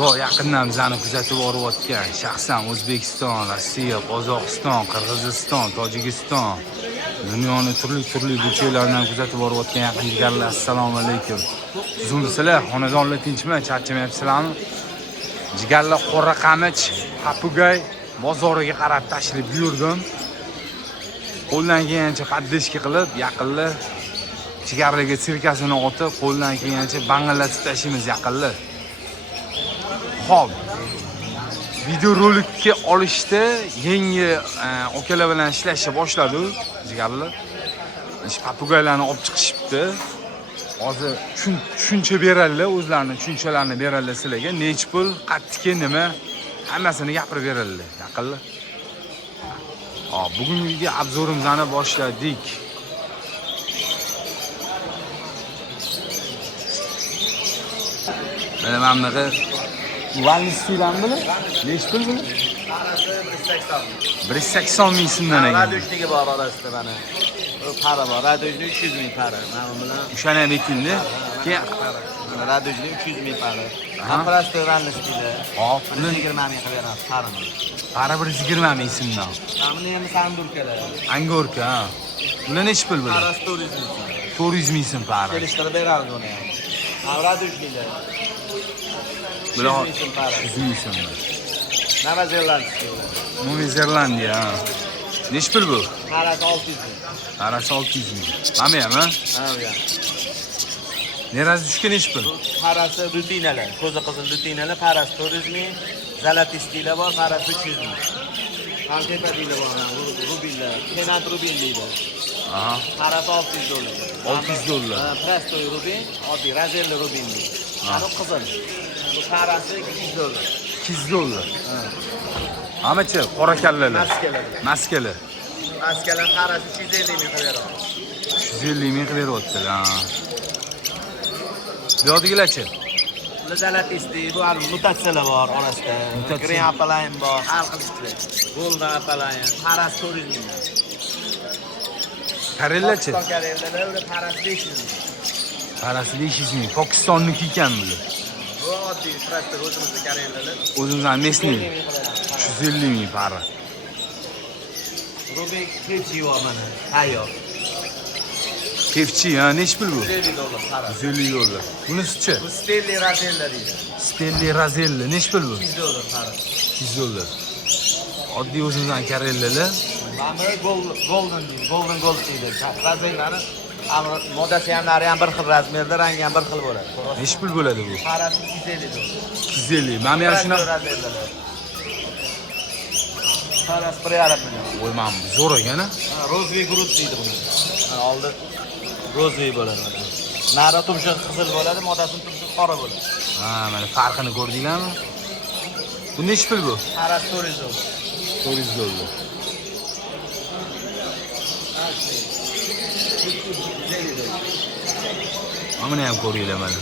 yaqindan bizani kuzatib borayotgan shaxsan O'zbekiston, Rossiya, Qozog'iston, Qirg'iziston, Tojikiston, dunyoning turli burchaklaridan kuzatib borayotgan yaqin jigarlar, assalomu alaykum. Tuzumsizlar, xonadonlar tinchmi, charchamayapsizlarmi? Jigarlar Qora Qamich, Papugay bozoriga qarab tashrif buyurdim. Qo'ldan kelgancha paddeshka qilib, yaqinlar jigarlarga sirkasini otib, qo'ldan kelgancha bang'allatib tashlaymiz yaqinlar. Xo'p. Videorolikka olishda yangi okalar bilan ishlashni boshladi jigarlar. Ish papugaylarni olib chiqishibdi. Hozir tushuncha beradilar, o'zlarining tushunchalarini beradilar sizlarga. Nech pul, qattiqki nima, hammasini gapirib beradilar yaqinlar. Bugungi obzorimizni boshladik. Mana bunaqa valnisiylarmi bular? Nech pul bular? Parasi 180. 180 ming so'mdan ekan. Radoshniki bor orasida mana. Bu para bor. Radoshni 300 ming para. Mana bilan O'shani ham ekinni. Keyin mana Radoshni 300 ming para. Kompressor valnisiyda. hop, 120 ming qilib beramiz parini. para 120 ming so'mdan. Mana ham sandurkalar. Angorka, ha. Bular nech pul bular? Parasi 400 ming. 400 ming so'm para. Kelishtirib beramiz uni ham. Ha, Radoshnilar. Bular 100 ming so'm para. 100 ming so'm. Nova Zelandiya. Nova Zelandiya. Nech pul bu? Parasi 600 ming. Parasi 600 ming. Mana ham, ha? Ha, bu ham. Nerasi tushgan nech pul? Parasi rutinalar, ko'zi qizil rutinalar, parasi 400 ming, zalatistilar bor, parasi 300 ming. Hamtepadiylar bor, rubinlar, penat rubin deydi. Aha, Parasi 600 dollar. 600 dollar. Ha, prestoy rubin, oddiy razelli rubin deydi. Mana qizil. Bu parasi 200 dollar. 200 dollar. Hammachi qora kallalar. Maskalar. Maskalar. Maskalar parasi 350 ming qilib beramiz. 350 ming qilib beryaptilar. Ha. Bu yerdagilarchi? Bu zalatisti, bu ham mutatsiyalar bor orasida. Mutatsiya. Green apalayn bor, har xil. Golden apalayn, parasi 400 ming. Karellachi? Pokiston karellalar, ular parasi 500 ming. Parasi 500 ming. Pokistonniki ekan bular. Bu oddiy traktor o'zimizda karellalar. O'zimizning mesni 350 ming para. Rubik Kepchi bor mana, tayyor. Kepchi, ha, nech pul bu? 150 dollar parasi. 150 dollar. Bunisi-chi? Bu Stelli Razella deydi. Stelli Razella, nech pul bu? 200 dollar parasi. 200 dollar. Oddiy o'zimizning karellalar. Mana golden deydi, golden gold deydi. Razellani modasi ham nari ham bir xil razmerda, rangi ham bir xil bo'ladi. Nech pul bo'ladi bu? Parasi 250 dollar. 250. Mana ham shuna. Razellalar. Parasi 1,5 million. Voy, mana bu zo'r ekan-a. Rozvi Group deydi buni. Oldi rozvi bo'ladi mana. Nari tumshuq qizil bo'ladi, modasi tumshuq qora bo'ladi. Ha, mana farqini ko'rdinglarmi? Bu nech pul bu? Parasi 400 dollar. 400 dollar. Mana ham ko'ringlar mana.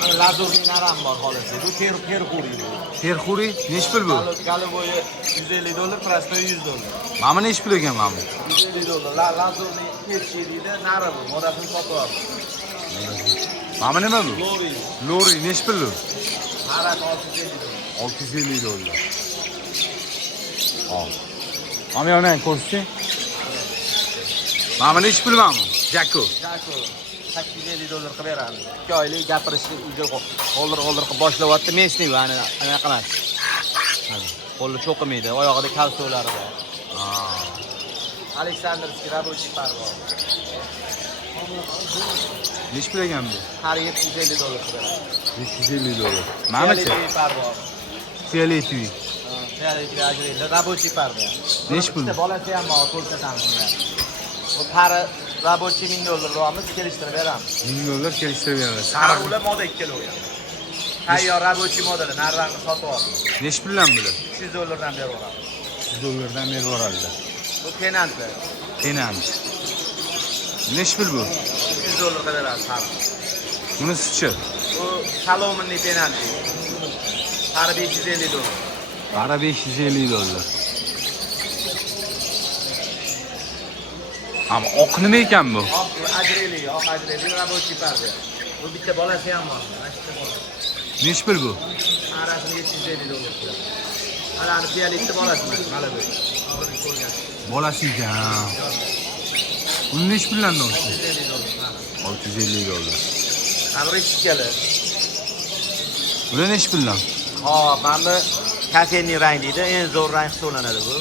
Mana lazurning naram bor holati. Bu Perkuri. Perxuri nech pul bu? Galoboyi 150 dollar, prostoy 100 dollar. Mana nech pul ekan mana bu? 150 dollar. Lazurning Perchi deydi, nari bu. Modasini sotyapti. Mana nima bu? Lori. Lori nech pul bu? Parasi 650 dollar. 650 dollar. Hop. Mana yana ko'rsang. Mana nech pul mana bu? Jako. Jako 850 dollar qilib beradi. 2 oylik gapirishni uyga qoldir qilib boshlayapti. Mesni bu ana qiladi. Qo'li cho'qimaydi, oyog'ida kalsolari bor. Aleksandrskiy рабочий par bor. Nech pul ekan bu? Har 750 dollar qilib beradi. 750 dollar. Manachi? Par bor. Fioletoviy. Fioletoviy ajraydi, рабочий par bor. Nech pul? Bitta bolasi ham bor, ko'rsatamiz. Bu pari рабочий 1000 dollar olamiz, kelishtirib beramiz. 1000 dollar kelishtirib beramiz. Sariq ular moda ikkala o'yan. Tayyor рабочий modeli, narxini sotib olamiz. Nech puldan bular? 300 dollardan berib yuboramiz. 300 dollardan berib yuboradilar. Bu tenantlar. Tenant. Nech pul bu? 300 dollar qilib beramiz har. Bunisi-chi? Bu Salomonning tenanti. Har 550 dollar. Para 550 dollar. Ama oq nima ekan bu? Oq ajreli, рабочий par. Bu bitta bolasi ham bor. Nech pul bu? Har Parasini $750. Anani piyalikni bolasi mana bu. Hozirgi ko'rgan. Bolasi ekan. Uni nech puldan oldi? $750. $650. Amri ikkala. Ular nech puldan? Hop, mana bu kafening rang deydi, eng zo'r rang hisoblanadi bu.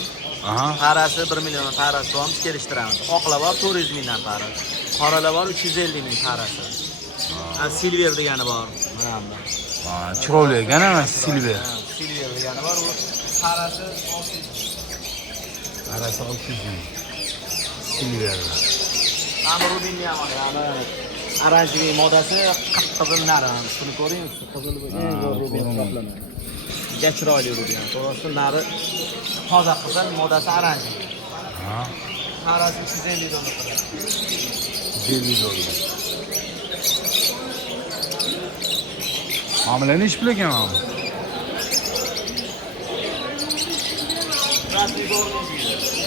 Aha. Parasi 1 million parasi bor, kelishtiramiz. Oqlar bor 400 mingdan parasi. Qoralar bor 350 ming parasi. Silver degani bor. Mana bu. Ha, chiroyli ekan emas, silver. Silver degani bor, u parasi 600. Parasi 600 ming. Silver. Mana rubinni ham mana oranjli modasi qizil naram. Buni ko'ring, qizil bu eng zo'r rubin hisoblanadi. Juda chiroyli rubin. To'g'risi nari toza qizil, modasi oranjli. Ha. Parasi $350 qiladi. $700. Mamla nech pul ekan mana?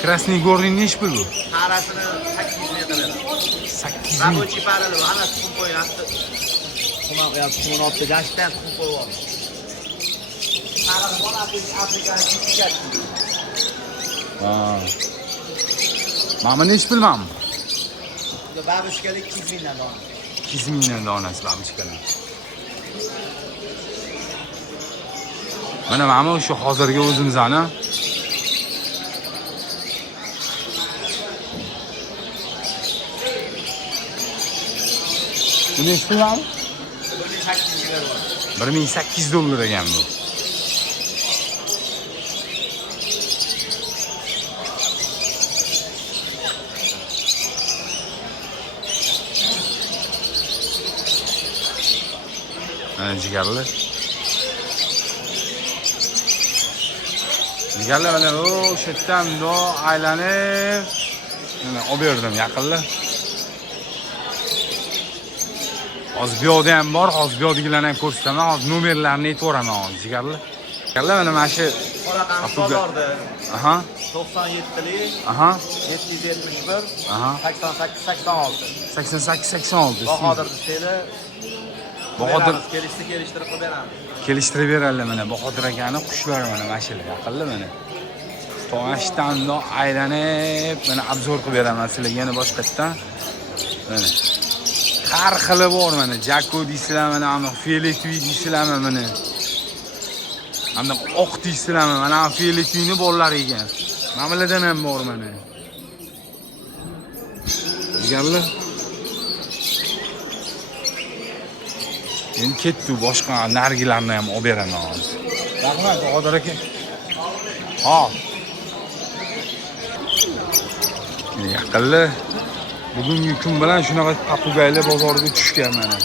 Krasniy Gorniy nech pul bu? Parasini 800 ming qiladi. 800 ming. Rabochiy parali, ana tuxum qo'yapti. Nima qo'yapti? Tuxumni olib gashdan tuxum qo'yapti. Parasi bor, Afrikadan chiqyapti. Ha. Mana nech pul mana? Babushkalik 200 mingdan oldi. 200 mingdan donasi babushkalar. Mana o'sha hozirgi o'zimizani bu nech pul mana? $1800 ekan bu. Mana jigarlar. Jigarlar mana o'sha yerdan bundoq aylanib mana olib berdim yaqinlar. Hozir bu yoqda ham bor, hozir bu yoqdagilarni ham ko'rsataman. Hozir nomerlarini aytaveraman hozir jigarlar. Jigarlar mana shu Qoraqamish bozorda. Aha. 97lik. Aha. 771. Aha. 8886. 88-86. Bahodir seli. Bahodir kelishtirib qo'yib beramiz. kelishtirib beradilar mana Bahodir akani qushlari mana mashina yaqinlar mana. Toshdan aylanib mana obzor qilib beraman sizlarga yana boshqatdan. Mana. Har xili bor mana. Jakko deysizlar mana, ana Feletui deysizlar mana. Hamda oq deysizlar mana, Feletuyni bolalari ekan. Mamalardan ham bor mana. Jigarlar. Men ketdi boshqa nargilarni ham olib beraman hozir. Rahmat Bahodir aka. Ha. Yaqinlar. Bugungi kun bilan shunaqa papugaylar bozoriga tushgan mana.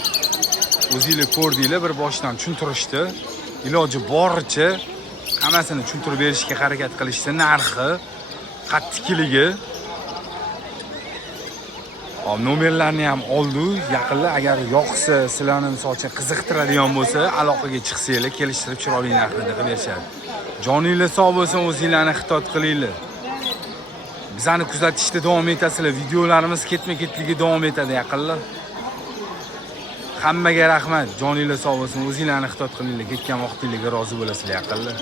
O'zingizlar ko'rdinglar, bir boshdan tushuntirishdi. Iloji boricha hammasini tushuntirib berishga harakat qilishdi. Narxi, qattiqligi. Nomerlarni ham oldi. Yaqinlar agar yoqsa, sizlarni misol uchun qiziqtiradigan bo'lsa, aloqaga chiqsanglar, kelishtirib chiroyli narxda qilib berishadi. Joninglar sog' bo'lsin, o'zingizlarni xitob qilinglar. Bizani kuzatishda davom etasizlar. Videolarimiz ketma-ketligi davom etadi yaqinlar. Hammaga rahmat. Joninglar sog' bo'lsin, o'zingizlarni xitob qilinglar. Ketgan vaqtingizga rozi bo'lasizlar yaqinlar.